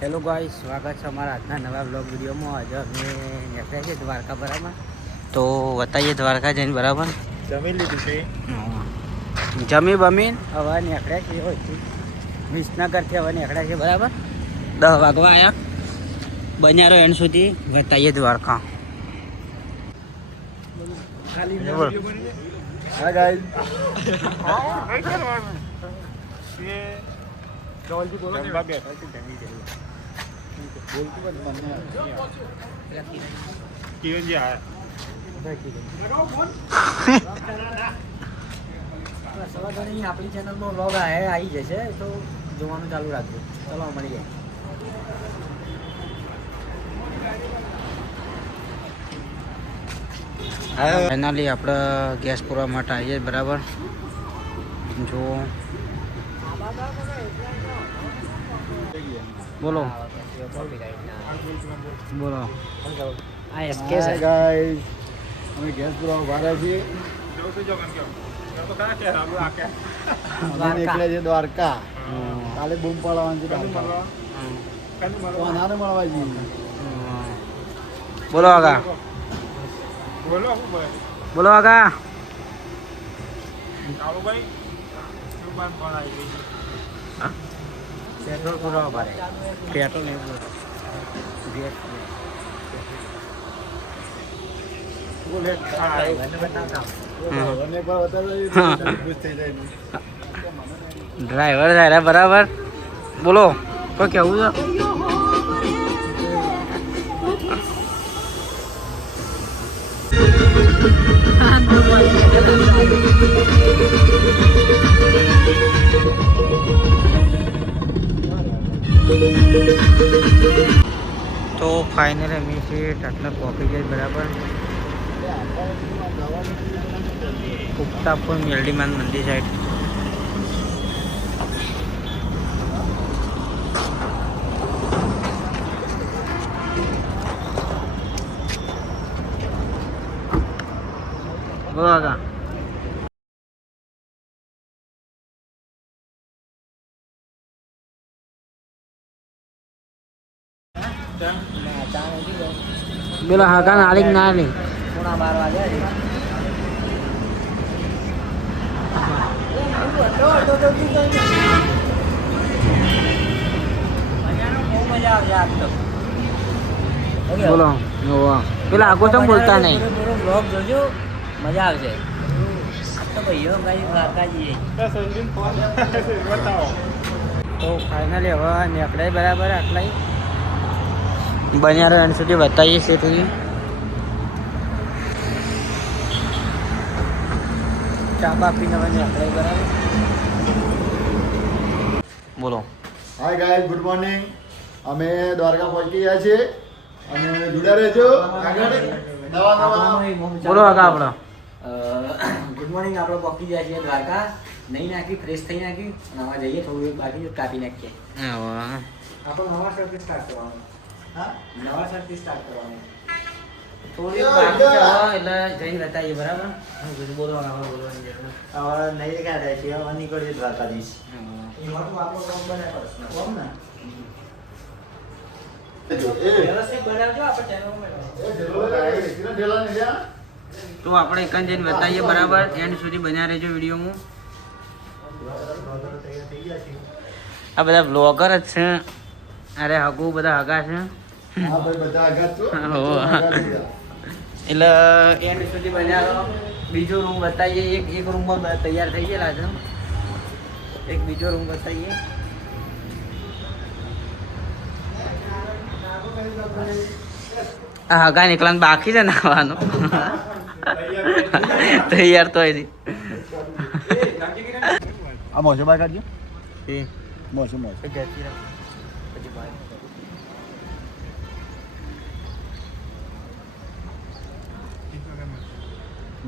Hello guys, સ્વાગત છે અમારા આજના નવા બ્લોગ વિડીયોમાં. આજે અમે નીકળ્યા છીએ દ્વારકા બરાબર. તો બતાવીએ દ્વારકા જઈને બરાબર. જમી લીધું છે. જમી બમીન હવે નીકળ્યા છીએ વિસનગરથી હવે નીકળ્યા છીએ બરાબર. 10 વાગવા આવ્યા. બન્યા એન્ડ સુધી બતાવીએ દ્વારકા. હા ગાઈસ. આપણી ચેનલમાં વ્લોગ આવી જશે તો જોવાનું ચાલુ રાખજો. ચલો મળીએ. ફાઇનલી આપણે ગેસ પૂરવા માટે આવીએ બરાબર. જો બોલો બોલો. આ એસકે છે ગાઈસ, અમે ગેસ પુરાવા ઉભા રહ્યા છીએ. અમે નીકળ્યા છીએ દ્વારકા. કાલે બૂમ પાડવાની છે દ્વારકા. નાને મળવા જઈએ. બોલો આગા. બોલો આગા. પેટ્રોલ પુરાવા ભારે. પેટ્રોલ નહીં ડ્રાઈવર થાય બરાબર. બોલો કોઈ કેવું છે? તો ફાઇનલ અમે છે આટલા પહોંચી જાય બરાબર. ઉગતાપુર મેલડીમાન મંદિર સાઈડ. બોલો આગા. બોલો હાકા નાલિક ના નહીં. 12:30 વાગ્યા છે. બોલો પેલા આગો ચમ બોલતા નહીં. બ્લોગ જોજો, મજા આવશે. તો ભાઈઓ ભાઈ દ્વારકા જઈએ. તો ફાઇનલી હવે નીકળે બરાબર. આટલા બન્યા એન્ડ સુધી બતાવીએ છીએ તમે. ચા બા પીને હવે નીકળે બરાબર. બોલો. Hi guys, good morning. અમે દ્વારકા પહોંચી ગયા છીએ અને જોડા રહેજો. બોલો આગા. આપણો ગુડ મોર્નિંગ. આપણે પહોંચી ગયા છીએ દ્વારકા. નહીં નાખી, ફ્રેશ થઈ નાખી અને આમાં જઈએ. થોડું બાકી કાપી નાખીએ. આપણે નવા શર્ટથી સ્ટાર્ટ કરવાનું. નવા શર્ટથી સ્ટાર્ટ કરવાનું. થોડી બાકી છે એટલે જઈને બતાવીએ બરાબર. બોલો બોલવાની જરૂર હવે નહીં કાઢ્યા છીએ. હવે નીકળીએ દ્વારકાધીશ. એમાં તો આપણો કામ બનાવ્યો કોમ ને વ્યવસ્થિત બનાવજો. આપણે તો આપણે એક જઈને બતાવીએ બરાબર. એન્ડ સુધી બન્યા રહેજો વિડીયોમાં. આ બધા બ્લોગર જ છે. અરે હગુ બધા હગા છે. એટલે એન્ડ સુધી બન્યા. બીજો રૂમ બતાવીએ. એક રૂમમાં તૈયાર થઈ ગયેલા છે. એક બીજો રૂમ બતાવીએ. હા હગા નીકળવાનું બાકી છે નાવાનું. તૈયાર તો નહીં. આ મોસો બાય કાઢજો. મોસો મોસો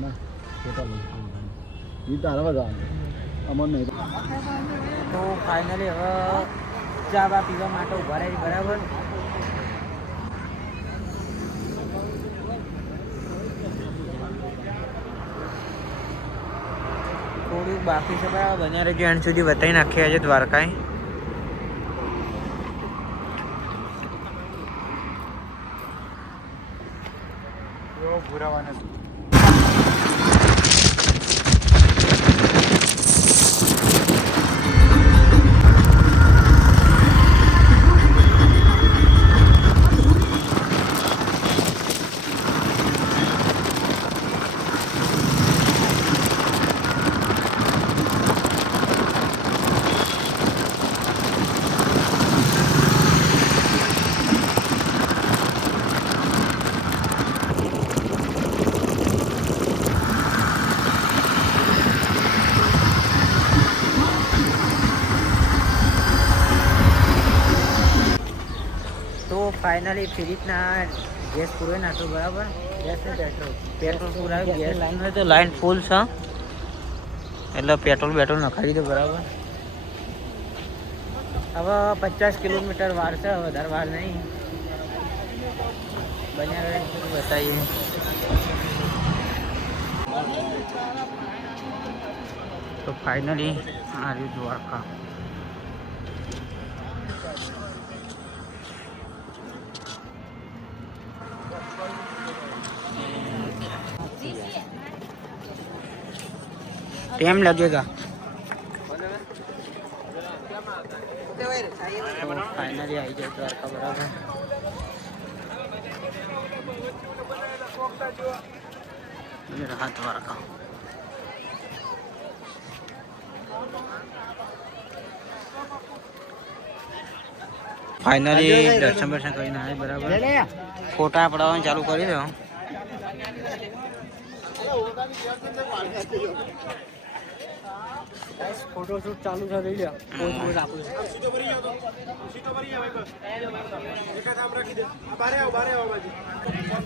ના તારા બધા અમર નહીં. તો ફાઇનલી હવે ચા બા પીવા માટે ઉભા રહી બરાબર. થોડુંક બાકી છે બરાબર. બન્યા રહેજો એન્ડ સુધી બતાવી નાખીએ આજે દ્વારકાએ. ભૂરાવાના તો ફાઇનલી ફિલિપના ગેસ પૂરો નાખો બરાબર. ગેસ ને પેટ્રોલ પૂરા ગેસ લાઈન હોય તો લાઈન ફૂલ છે એટલે પેટ્રોલ નખાવી દો બરાબર. હવે 50 કિલોમીટર વાર છે, વધારે વાર નહીં. બન્યા બતાવીએ. તો ફાઇનલી આ રહ્યું દ્વારકા. टाइम लगेगा. तो फाइनली आई जाए द्वारका बराबर. ये रहा द्वारका. फाइनली दर्शन કરીને આવે બરાબર. ફોટા પડાવવાનું ચાલુ કરી દો. फोटोशूट चालू था रही है.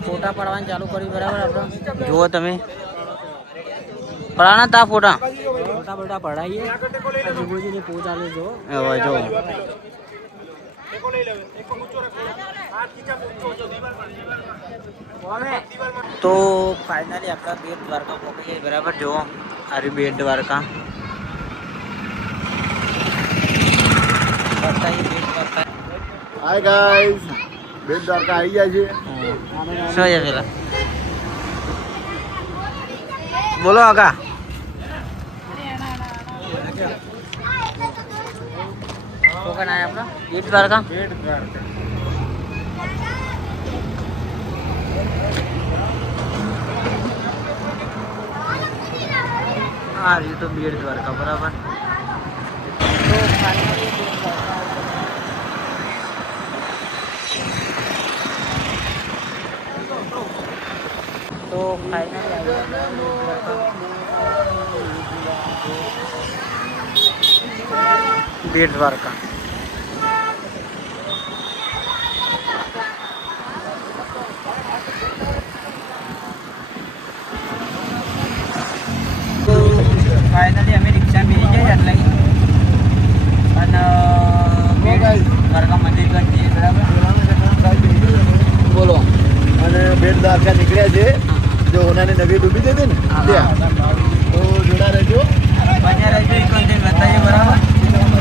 फोटा पड़वान चालू करी बराबर. આપણે જુઓ તમે પડાણા તા ફોટા બોટા પડાઈએ. જુગોજી ને પોચ આલે જો હવે જો. તો ફાઇનલી આપણા બેટ દ્વારકા પહોંચી જાય બરાબર. જો આ બેટ દ્વારકા. હાય ગાઈસ, બેટ દ્વારકા આવી ગયા છે. શું છે પેલા બોલો આગા. કોકણ આયા આપણા બેટ દ્વારકા. આ રહ્યું તો બેટ દ્વારકા બરાબર. તો ફાઇનલી બેટ દ્વારકા. ફાઇનલી અમે રિક્ષા બેસી જાય એટલે અને દ્વારકા મંદિર કરીએ બરાબર. બોલો. અને બેટ દ્વારકા નીકળ્યા છે. જો હોનાની નગરી ડૂબી જતી ને ત્યાં તો જોડા રહેજો. બન્યા રહેજો. એક અંદર બતાવીએ બરાબર.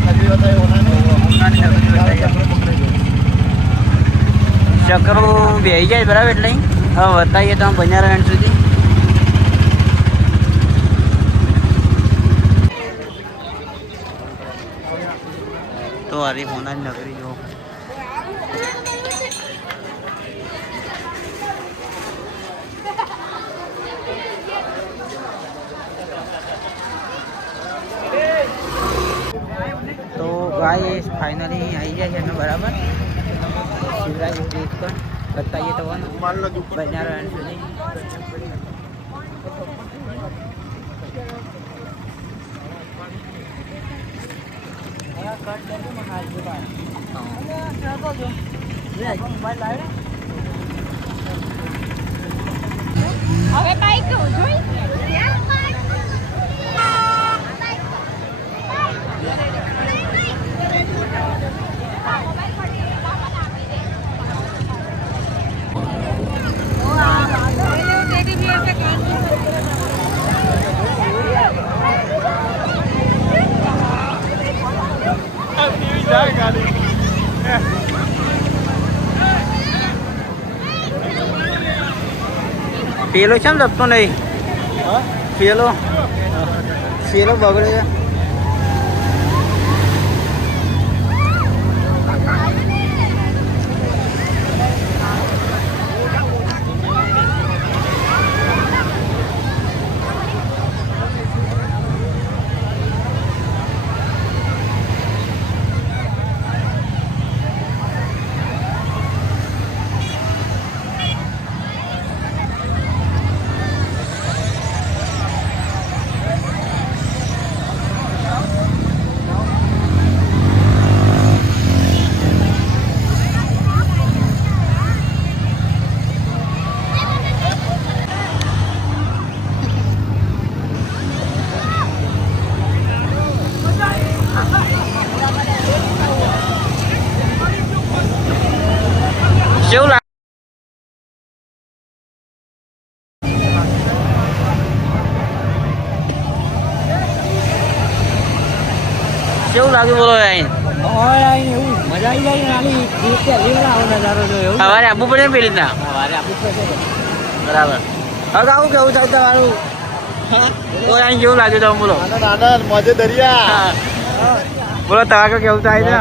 નગરી બતાવી હોનાની નગરી બતાવીએ. ચક્રો બેસી જાય બરાબર. એટલે હવે બતાવીએ તમે બન્યા રહે સુધી. તો હરી હોનાની નગરી જો. તો ગાઈસ ફાઇનલી આવી જાય છે ને બરાબર. શિવરાજ બ્રિજ પર બતાવીએ તો બન્યા રહે સુધી. હવે બાઈક જોઈ પેલો છે ને જપતો નહીં પેલો પેલો બગડે છે. કેવું લાગે? કેવું લાગ્યું બોલો અહીં? મજા આવી જાય નાની નજારો જોયો સવારે આપવું પડે ને પેલી રીતના સવારે આપવું પડશે. બરાબર. હવે આવું કેવું થાય તમારું? તો અહીં કેવું લાગ્યું તમે બોલો? આનંદ આનંદ મોજે દરિયા. બોલો તમારે કેવું થાય છે?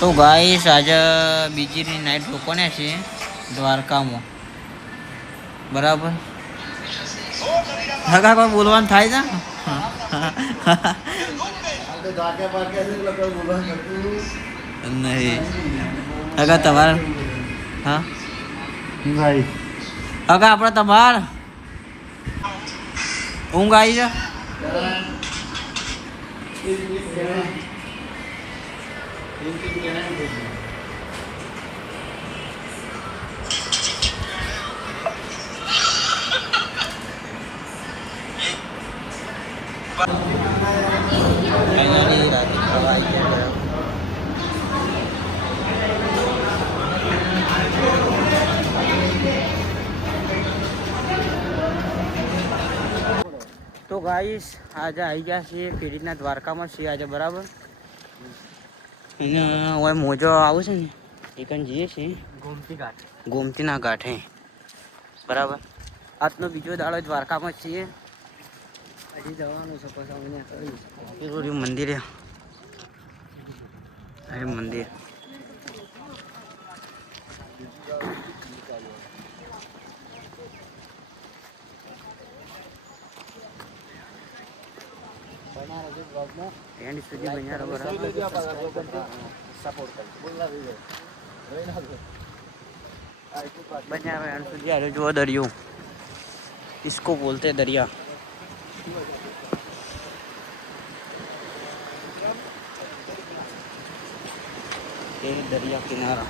તો ગાઈસ આજે બીજી નાઈટ લોકોને છે દ્વારકામાં બરાબર. હગા કોઈ બોલવાનું થાય છે? નહીં હગા તમારે હા ભાઈ હગા આપણે તમારે ઊંઘ આવી છે? તો ગાઈસ આજે આવી ગયા છીએ ફેરીના દ્વારકામાં છીએ આજે બરાબર. અને હવે મોજો આવું છે ને એકન જઈએ છીએ ગોમતીના ઘાટે બરાબર. આજનો બીજો દાડો દ્વારકામાં છીએ. હજી જવાનું છે પછી મંદિરે મંદિર એન્ડ સુધી બન્યા રહો બરાબર. बना एंड સુધી अरे जो दरियो इसको बोलते हैं दरिया. ये दरिया किनारा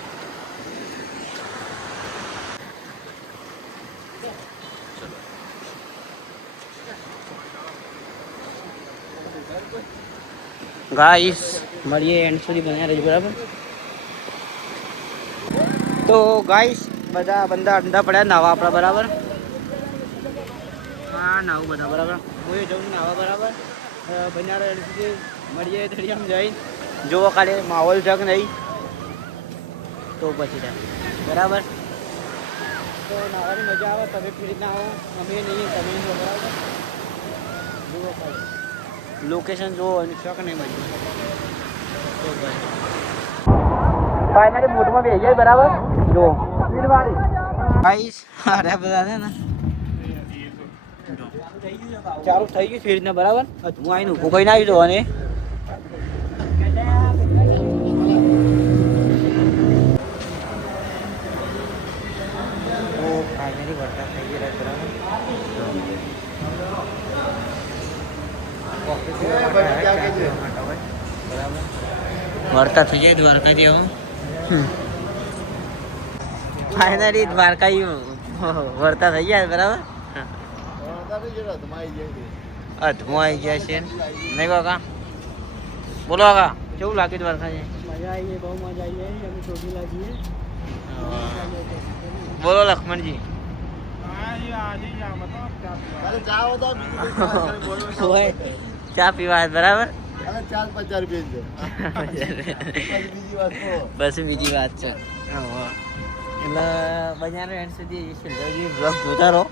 गाइस મળીએ એન્ડ સુધી બન્યા રહેજો બરાબર. તો ગાઈસ બધા બંદા અંડા પડ્યા નાવા આપણા બરાબર. હા નાવું બધા બરાબર. હું જઉં નાવા બરાબર. બન્યા રહે એન્ડ સુધી મળીએ દરિયામાં જઈને જોવો કાલે માહોલ છે કે નહીં તો પછી ત્યાં બરાબર. તો નાવાની મજા આવે તમે ફરી ના આવો અમે નહીં તમે બરાબર. જુઓ ખાલી લોકેશન જુઓ અને શોખ નહીં મળ્યું તો બસ ફાઇનલી બોટમાં બેસી જાય બરાબર. જો આઈસ અરે બધા છે ને ચાલુ થઈ ગયું ફેરીને બરાબર. હું આવીને ઊભું કહીને આવી દઉં અને ફાઇનલી વરસાદ થઈ ગયો બરાબર. વરસાદ થઈ જાય દ્વારકાથી હવે ફાઇનલી દ્વારકા વરસાદ થઈ જાય બરાબર. અધમો આવી ગયા છે નહીં કાકા? બોલો કાકા કેવું લાગ્યું દ્વારકા છે? મજા આવી ગઈ, બહુ મજા આવી ગઈ. અમે ચોટીલા જઈએ બોલો લક્ષ્મણજી. અરે ચા હોતો હોય ચા પીવા બરાબર. અરે 4-50 રૂપિયા છે બીજી વાત કહો. બસ બીજી વાત છે. એટલે બજાર એન્ડ સુધી બ્લોગ જોતા રહો.